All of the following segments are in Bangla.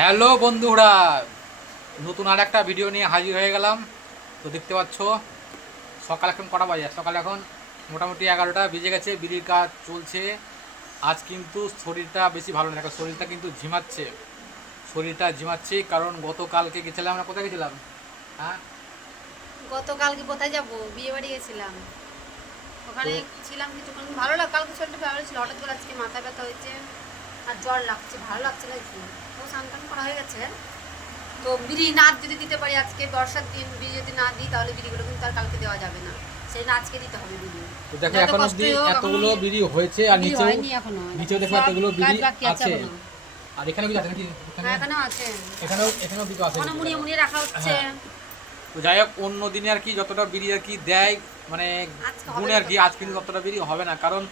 হ্যালো বন্ধুরা, নতুন আর একটা ভিডিও নিয়ে হাজির হয়ে গেলাম। তো দেখতে পাচ্ছ সকাল এখন কটা বাজে, সকাল এখন মোটামুটি 11টা বেজে গেছে। বিড়ির কাজ চলছে। আজ কিন্তু শরীরটা বেশি ভালো না, শরীরটা কিন্তু ঝিমাচ্ছে কারণ গতকালকে গেছিলাম, আমরা কোথায় গেছিলাম? হ্যাঁ, গতকালকে কোথায় যাবো, বিয়ে বাড়ি গেছিলাম। ওখানে ছিলাম কিছুক্ষণ, ভালো লাগ, কালকে শরীরটা ভালো ছিল, হঠাৎ করে আজকে মাথা ব্যথা হয়েছে আর জ্বর লাগছে, ভালো লাগছে না একটু। তো স্নান টান করা হয়ে গেছে। তো বিড়ি নাচ যদি দিতে পারি, আজকে বর্ষার দিন বিড়ি যদি না দিই তাহলে বিড়িগুলো কিন্তু আর কালকে দেওয়া যাবে না, সেই না আজকে দিতে হবে বিড়ি। তো দেখো এখন অবধি এতগুলো বিড়ি হয়েছে আর নিচেও দেখো এতগুলো বিড়ি আছে। আর এখানে কি আছে নাকি? এখানেও আছে, এখানেও দুটো আছে, মুড়িয়ে মুড়িয়ে রাখা হচ্ছে। তো যাই হোক, অন্য দিনে আর কি যতটা বিড়ি আর কি দেয় মানে গুণে আর কি, আজ কিন্তু ততটা বিড়ি হবে না, কারণ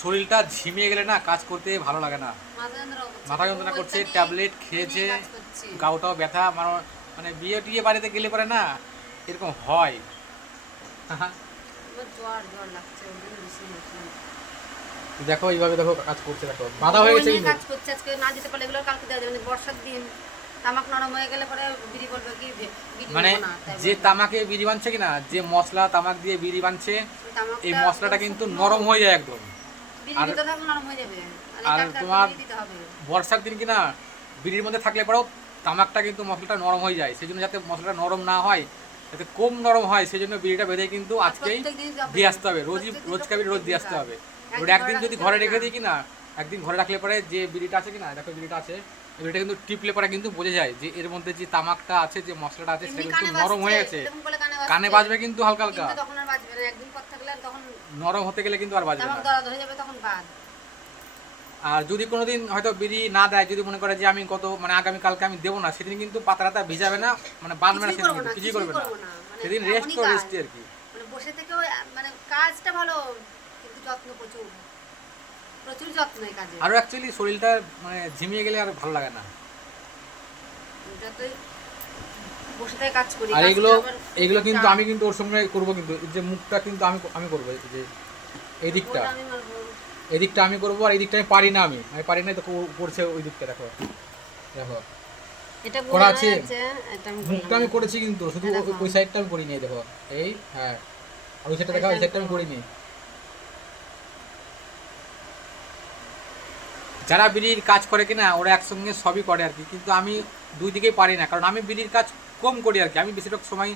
শরীরটা ঝিমিয়ে গেলে না কাজ করতে ভালো লাগে না। মাথা যন্ত্রণা করছে, ট্যাবলেট খেয়েছে, গাওটাও ব্যথা, মানে বিয়ে টিয়ে বাড়িতে গেলে পরে না এরকম হয়। দেখো এইভাবে দেখো কাজ করছে, দেখো বাধা হয়ে গেছে, কাজ করছে। আজকে না দিতে পারলে এগুলো কালকে দেওয়া যাবে না, বর্ষার দিন তামাক নরম হয়ে গেলে পরে বিড়ি বলবে কি মানে যে তামাকে বিড়ি বানছে কিনা, যে মশলা তামাক দিয়ে বিড়ি বানছে, এই মশলাটা কিন্তু নরম হয়ে যায় একদম। আর তোমার বর্ষার দিন কিনা বিড়ির মধ্যে থাকলে পরেও তামাকটা কিন্তু মশলাটা নরম হয়ে যায়, সেই জন্য যাতে মশলাটা নরম না হয়, যাতে কম নরম হয়, সেই জন্য বিড়িটা বেঁধে কিন্তু আজকেই দিয়ে আসতে হবে, রোজকার বিড়ি রোজ দিয়ে আসতে হবে। ওটা একদিন যদি ঘরে রেখে দিই কিনা, একদিন ঘরে রাখলে পরে যে বিড়িটা আছে কিনা, দেখো বিড়িটা আছে, বিড়িটা কিন্তু টিপলে পরে কিন্তু বোঝা যায় যে এর মধ্যে যে তামাকটা আছে, যে মশলাটা আছে, সেটা কিন্তু নরম হয়ে গেছে। কানে বাজবে কিন্তু হালকা হালকা, নরম হতে গেলে কিন্তু আর বাজবে না। আর যদি কোনোদিন হয়তো বিড়ি না দেয়, যদি মনে করে যে আমি মানে আগামীকালকে আমি দেবো না, সেদিন কিন্তু পাতাটা ভিজাবে না, মানে বাঁধবে না, সেদিন কিছুই করবে না, সেদিন রেস্ট আর কি। বসে থেকেও মানে কাজটা ভালো, কিন্তু যত্ন প্রচুর প্রচুর যত্ন এই কাজে। আর অ্যাকচুয়ালি শরীরটা মানে ঝিমিয়ে গেলে আর ভালো লাগে না। যতই বসে থেকে কাজ করি, আর এগুলো কিন্তু আমি কিন্তু ওর সঙ্গে করবো, কিন্তু যে মুখটা কিন্তু আমি করবো, যে এই দিকটা, এদিকটা আমি করবো, আর এই দিকটা আমি পারি না, আমি পারি না, তো করছে ওই দিকটা। দেখো দেখো এটা করা আছে, এটা মুখটা আমি করেছি কিন্তু শুধু ওই সাইডটা আমি করিনি। দেখো এই, হ্যাঁ, ওই সাইডটা দেখো, ওই সাইডটা আমি করিনি। যারা বিড়ির কাজ করে কিনা ওরা একসঙ্গে সবই করে আর কি, কিন্তু আমি দুই দিকেই পারি না, কারণ আমি বিড়ির কাজ কম করি আর কি, আমি বেশিরভাগ সময়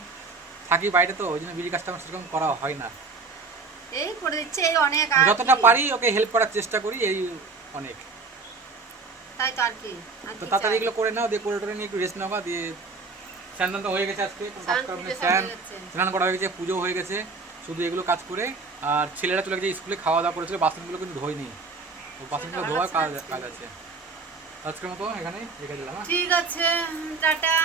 থাকি বাইরে, তো ওই জন্য বিড়ির কাজটা আমার সেরকম করা হয় না। এই করে দিচ্ছে, এই অনেক যতটা পারি ওকে হেল্প করার চেষ্টা করি, এই অনেক। তাই তো আর কি, তো তাড়াতাড়ি এগুলো করে নাও, দিয়ে করে টোরে নিয়ে একটু রেস্ট নেওয়া, দিয়ে স্নান তো হয়ে গেছে, আজকে স্নান করা হয়ে গেছে, পুজো হয়ে গেছে, শুধু এগুলো কাজ করে। আর ছেলেরা চলে গেছে স্কুলে, খাওয়া দাওয়া করেছিল, বাসনগুলো কিন্তু ধোয়নি, তো বাসনগুলো ধোয়ার কাজ আছে। আজকের মতো এখানে রেখে দিলাম। ঠিক আছে, টাটা।